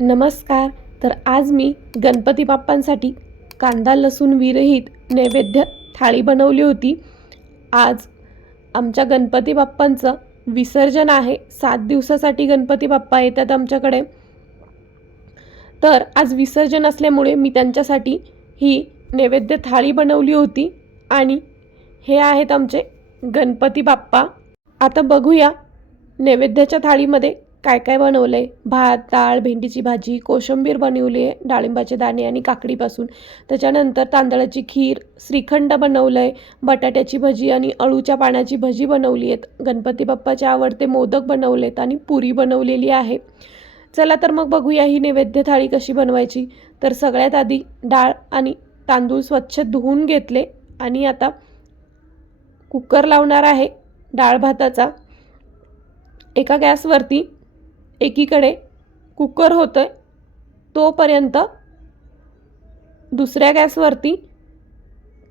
नमस्कार. तर आज मी गणपती बाप्पांसाठी कांदा लसूण विरहित नैवेद्य थाळी बनवली होती. आज आमच्या गणपती बाप्पांचं विसर्जन आहे. सात दिवसासाठी गणपती बाप्पा येतात आमच्याकडे. तर आज विसर्जन असल्यामुळे मी त्यांच्यासाठी ही नैवेद्य थाळी बनवली होती आणि हे आहेत आमचे गणपती बाप्पा. आता बघूया नैवेद्याच्या थाळीमध्ये काय काय बनवलं आहे भात डाळ भेंडीची भाजी कोशिंबीर बनवली आहे डाळिंबाचे दाणे आणि काकडीपासून. त्याच्यानंतर तांदळाची खीर श्रीखंड बनवलं आहे बटाट्याची भजी आणि अळूच्या पाण्याची भजी बनवली आहेत गणपती बाप्पाचे आवडते मोदक बनवले आहेत आणि पुरी बनवलेली आहे. चला तर मग बघूया ही नैवेद्य थाळी कशी बनवायची. तर सगळ्यात आधी डाळ आणि तांदूळ स्वच्छ धुवून घेतले आणि आता कुकर लावणार आहे डाळ भाताचा. एका गॅसवरती एकीकडे कुकर होतं आहे तोपर्यंत दुसऱ्या गॅसवरती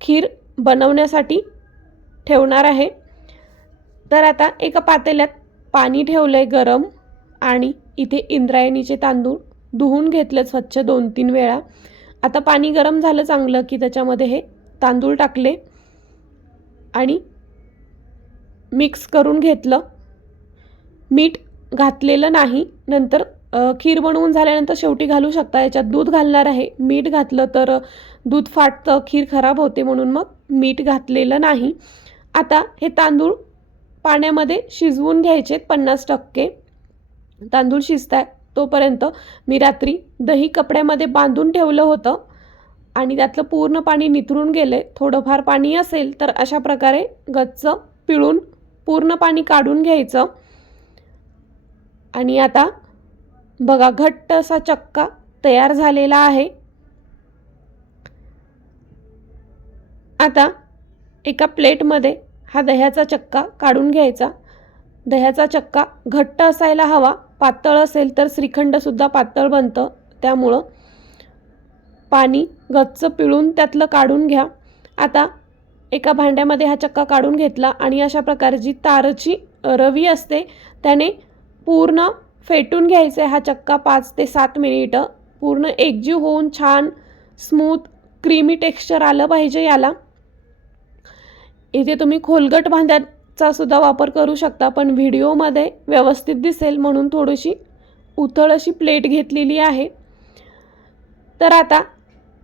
खीर बनवण्यासाठी ठेवणार आहे. तर आता एका पातेल्यात पाणी ठेवलं आहे गरम आणि इथे इंद्रायणीचे तांदूळ धुवून घेतले स्वच्छ दोन तीन वेळा. आता पाणी गरम झालं चांगलं की त्याच्यामध्ये हे तांदूळ टाकले आणि मिक्स करून घेतलं. मीठ घातलेलं नाही. नंतर खीर बनवून झाल्यानंतर शेवटी घालू शकता. याच्यात दूध घालणार आहे. मीठ घातलं तर दूध फाटतं खीर खराब होते म्हणून मग मीठ घातलेलं नाही. आता हे तांदूळ पाण्यामध्ये शिजवून घ्यायचे पन्नास टक्के. तांदूळ शिजत आहे तोपर्यंत मी रात्री दही कपड्यामध्ये बांधून ठेवलं होतं आणि त्यातलं पूर्ण पाणी निथरून गेलं आहे थोडंफार पाणी असेल तर अशा प्रकारे गच्च पिळून पूर्ण पाणी काढून घ्यायचं. आणि आता बघा घट्ट असा चक्का तयार झालेला आहे. आता एका प्लेटमध्ये हा दह्याचा चक्का काढून घ्यायचा. दह्याचा चक्का घट्ट असायला हवा. पातळ असेल तर श्रीखंडसुद्धा पातळ बनतं. त्यामुळं पाणी गच्च पिळून त्यातलं काढून घ्या. आता एका भांड्यामध्ये हा चक्का काढून घेतला आणि अशा प्रकारे जी तारची रवी असते त्याने पूर्ण फेटून घ्यायचं आहे हा चक्का पाच ते सात मिनिटं. पूर्ण एकजीव होऊन छान स्मूथ क्रीमी टेक्स्चर आलं पाहिजे याला. इथे तुम्ही खोलगट भांड्याचा सुद्धा वापर करू शकता पण व्हिडिओमध्ये व्यवस्थित दिसेल म्हणून थोडीशी उथळ अशी प्लेट घेतलेली आहे. तर आता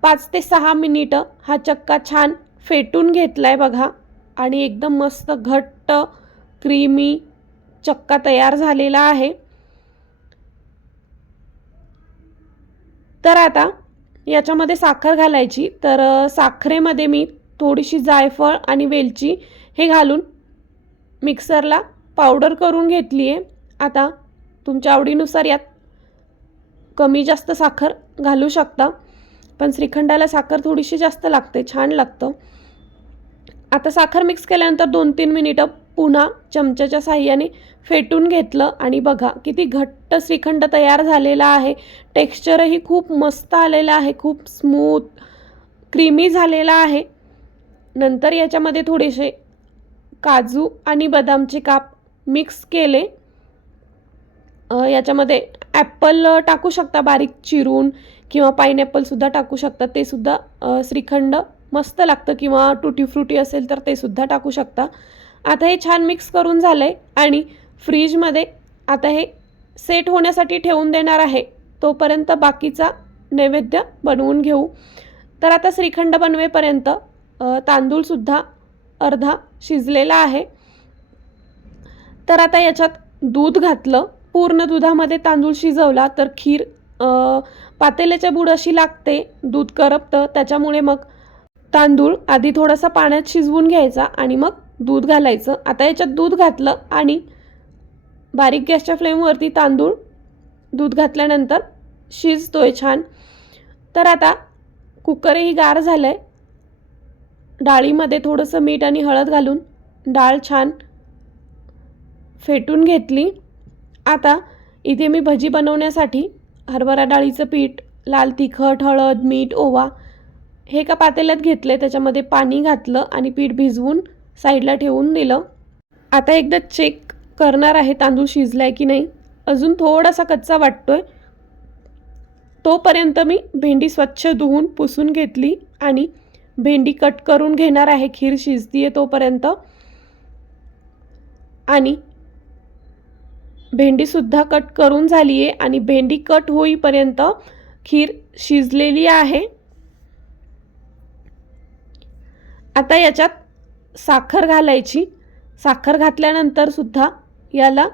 पाच ते सहा मिनिटं हा चक्का छान फेटून घेतला आहे बघा. आणि एकदम मस्त घट्ट क्रीमी चक्का तयार झालेला आहे. तर आता याच्यामध्ये साखर घालायची. तर साखरेमध्ये मी थोडीशी जायफळ आणि वेलची हे घालून मिक्सरला पावडर करून घेतली आहे. आता तुमच्या आवडीनुसार यात कमी जास्त साखर घालू शकता. पण श्रीखंडाला साखर थोडीशी जास्त लागते छान लागतं. आता साखर मिक्स केल्यानंतर दोन तीन मिनिटं पुन्हा चमच्याच्या साह्याने फेटून घेतलं. आणि बघा किती घट्ट श्रीखंड तयार झालेला आहे. टेक्स्चरही खूप मस्त आलेलं आहे. खूप स्मूथ क्रीमी झालेला आहे. नंतर याच्यामध्ये थोडेसे काजू आणि बदामचे काप मिक्स केले. याच्यामध्ये ॲपल टाकू शकता बारीक चिरून किंवा पायनॅपलसुद्धा टाकू शकता. ते सुद्धा श्रीखंड मस्त लागतं किंवा टुटी फ्रुटी असेल तर ते सुद्धा टाकू शकता. आता हे छान मिक्स करून झालं आहे आणि फ्रीजमध्ये आता हे सेट होण्यासाठी ठेवून देणार आहे. तोपर्यंत बाकीचा नैवेद्य बनवून घेऊ. तर आता श्रीखंड बनवेपर्यंत तांदूळसुद्धा अर्धा शिजलेला आहे. तर आता याच्यात दूध घातलं. पूर्ण दुधामध्ये तांदूळ शिजवला तर खीर पातेल्याच्या बूड अशी लागते. दूध करपतं. त्याच्यामुळे मग तांदूळ आधी थोडासा पाण्यात शिजवून घ्यायचा आणि मग दूध घालायचं. आता याच्यात दूध घातलं आणि बारीक गॅसच्या फ्लेमवरती तांदूळ दूध घातल्यानंतर शिजतो आहे छान. तर आता कुकरही गार झालं आहे डाळीमध्ये थोडंसं मीठ आणि हळद घालून डाळ छान फेटून घेतली. आता इथे मी भजी बनवण्यासाठी हरभरा डाळीचं पीठ लाल तिखट हळद मीठ ओवा हे एका पातेल्यात घेतले त्याच्यामध्ये पाणी घातलं आणि पीठ भिजवून साईडला ठेवून दिलं. आता एकदा चेक करणार आहे तांदूळ शिजला आहे की नाही. अजून थोडासा कच्चा वाटतोय. तोपर्यंत मी भेंडी स्वच्छ धुवून पुसून घेतली आणि भेंडी कट करून घेणार आहे. खीर शिजती आहे तोपर्यंत. आणि भेंडीसुद्धा कट करून झाली आहे आणि भेंडी कट होईपर्यंत खीर शिजलेली आहे. आता याच्यात साखर घालायची. साखर घातल्यानंतरसुद्धा याला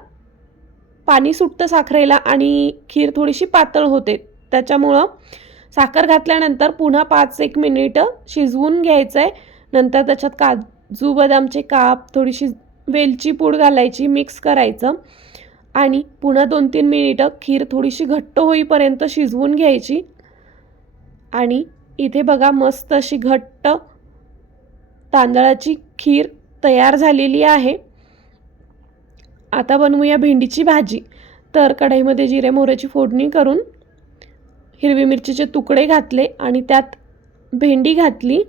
पाणी सुटतं साखरेला आणि खीर थोडीशी पातळ होते. त्याच्यामुळं साखर घातल्यानंतर पुन्हा पाच एक मिनिटं शिजवून घ्यायचं आहे नंतर त्याच्यात काजू बदामचे काप थोडीशी वेलची पूड घालायची मिक्स करायचं. आणि पुन्हा दोन तीन मिनिटं खीर थोडीशी घट्ट होईपर्यंत शिजवून घ्यायची. आणि इथे बघा मस्त अशी घट्ट तांदळाची खीर तयार झालेली आहे. आता बनवूया भेंडीची भाजी. तर कढईमध्ये जिरे मोहऱ्याची फोडणी करून हिरवी मिरचीचे तुकडे घातले आणि त्यात भेंडी घातली.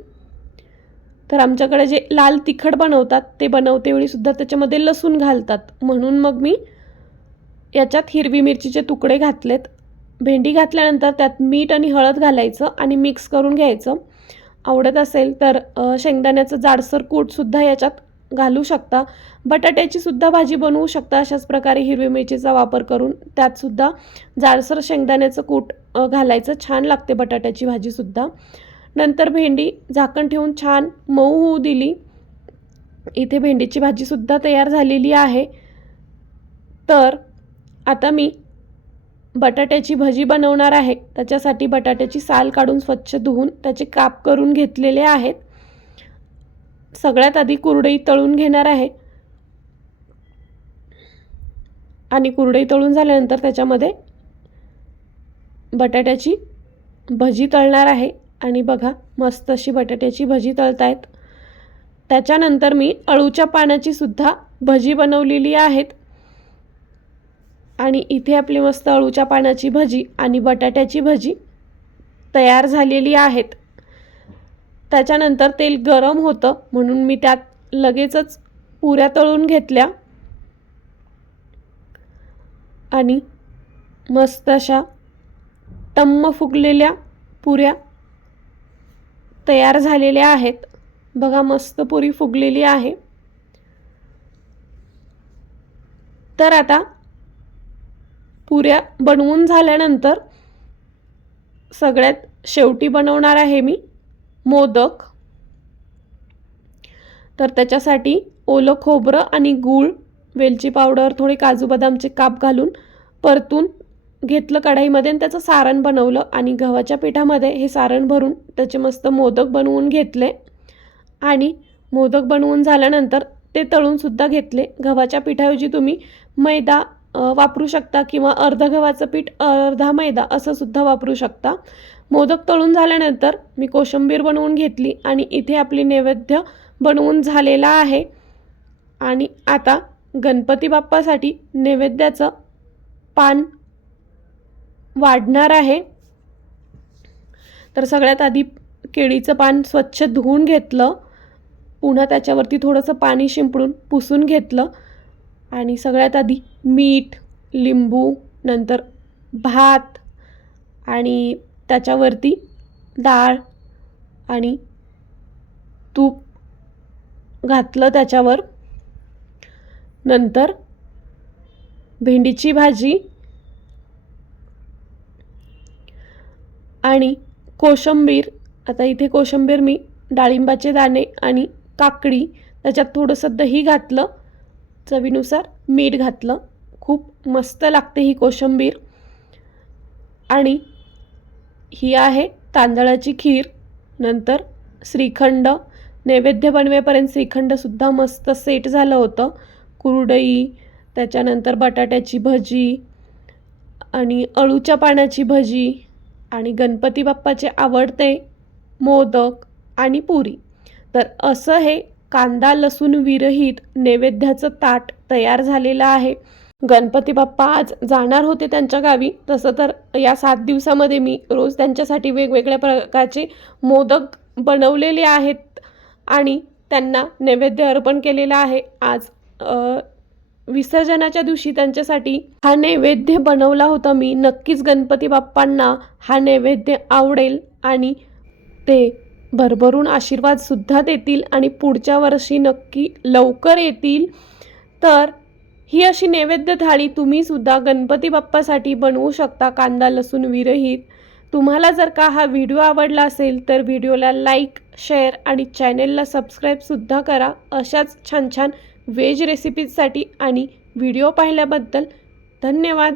तर आमच्याकडे जे लाल तिखट बनवतात ते बनवते वेळीसुद्धा त्याच्यामध्ये लसूण घालतात. म्हणून मग मी याच्यात हिरवी मिरचीचे तुकडे घातलेत. भेंडी घातल्यानंतर त्यात मीठ आणि हळद घालायचं आणि मिक्स करून घ्यायचं. आवडत असेल तर शेंगदाण्याचं जाडसर कूटसुद्धा याच्यात घालू शकता. बटाट्याची सुद्धा भाजी बनवू शकता अशाच प्रकारे हिरवी मिरचीचा वापर करून. त्यातसुद्धा जाडसर शेंगदाण्याचं कूट घालायचं. छान लागते बटाट्याची भाजीसुद्धा नंतर भेंडी झाकण ठेवून छान मऊ होऊ दिली. इथे भेंडीची भाजीसुद्धा तयार झालेली आहे. तर आता मी बटाट्याची भजी बनवणार आहे. त्याच्यासाठी बटाट्याची साल काढून स्वच्छ धुवून त्याचे काप करून घेतलेले आहेत. सगळ्यात आधी कुरडई तळून घेणार आहे. आणि कुरडई तळून झाल्यानंतर त्याच्यामध्ये बटाट्याची भजी तळणार आहे. आणि बघा मस्त अशी बटाट्याची भजी तळतायत. त्याच्यानंतर मी अळूच्या पानाची सुद्धा भजी बनवलेली आहेत. आणि इथे आपली मस्त अळूच्या पानाची भजी आणि बटाट्याची भजी तयार झालेली आहेत. त्याच्यानंतर तेल गरम होतं म्हणून मी त्यात लगेचच पुऱ्या तळून घेतल्या. आणि मस्त अशा टम्म फुगलेल्या पुऱ्या तयार झालेल्या आहेत. बघा मस्त पुरी फुगलेली आहे. तर आता पुऱ्या बनवून झाल्यानंतर सगळ्यात शेवटी बनवणार आहे मी मोदक. तर त्याच्यासाठी ओलं खोबरं आणि गूळ वेलची पावडर थोडे काजू बदामचे काप घालून परतून घेतलं कढाईमध्ये आणि त्याचं सारण बनवलं आणि गव्हाच्या पिठामध्ये हे सारण भरून त्याचे मस्त मोदक बनवून घेतले. आणि मोदक बनवून झाल्यानंतर ते तळूनसुद्धा घेतले. गव्हाच्या पिठाऐवजी तुम्ही मैदा वापरू शकता किंवा अर्ध गव्हाचं पीठ अर्धा मैदा असं सुद्धा वापरू शकता. मोदक तळून झाल्यानंतर मी कोशिंबीर बनवून घेतली आणि इथे आपली नैवेद्य बनवून झालेला आहे. आणि आता गणपती बाप्पासाठी नैवेद्याचं पान वाढणार आहे. तर सगळ्यात आधी केळीचं पान स्वच्छ धुवून घेतलं. पुन्हा त्याच्यावरती थोडंसं पाणी शिंपडून पुसून घेतलं. आणि सगळ्यात आधी मीठ लिंबू नंतर भात आणि त्याच्यावरती डाळ आणि तूप घातलं त्याच्यावर. नंतर भेंडीची भाजी आणि कोशिंबीर. आता इथे कोशिंबीर मी डाळिंबाचे दाणे आणि काकडी त्याच्यात थोडंसं दही घातलं. चवीनुसार मीठ घातलं. खूप मस्त लागते ही कोशिंबीर. आणि ही आहे तांदळाची खीर. नंतर श्रीखंड. नैवेद्य बनवेपर्यंत श्रीखंडसुद्धा मस्त सेट झालं होतं. कुरडई त्याच्यानंतर बटाट्याची भजी आणि अळूच्या पानाची भजी आणि गणपती बाप्पाचे आवडते मोदक आणि पुरी. तर असं हे कांदा लसूण विरहित नैवेद्याचं ताट तयार झालेलं आहे. गणपती बाप्पा आज जाणार होते त्यांच्या गावी. तसं तर या सात दिवसामध्ये मी रोज त्यांच्यासाठी वेगवेगळ्या प्रकारचे मोदक बनवलेले आहेत आणि त्यांना नैवेद्य अर्पण केलेला आहे. आज विसर्जनाच्या दिवशी त्यांच्यासाठी हा नैवेद्य बनवला होता मी. नक्कीच गणपती बाप्पांना हा नैवेद्य आवडेल आणि ते भरभरून आशीर्वादसुद्धा देतील आणि पुढच्या वर्षी नक्की लवकर येतील. तर ही अशी नैवेद्य थाळी तुम्हीसुद्धा गणपती बाप्पासाठी बनवू शकता कांदा लसूण विरहित. तुम्हाला जर का हा व्हिडिओ आवडला असेल तर व्हिडिओला लाईक शेअर आणि चॅनेलला सबस्क्राईबसुद्धा करा. अशाच छान छान व्हेज रेसिपीजसाठी आणि व्हिडिओ पाहिल्याबद्दल धन्यवाद.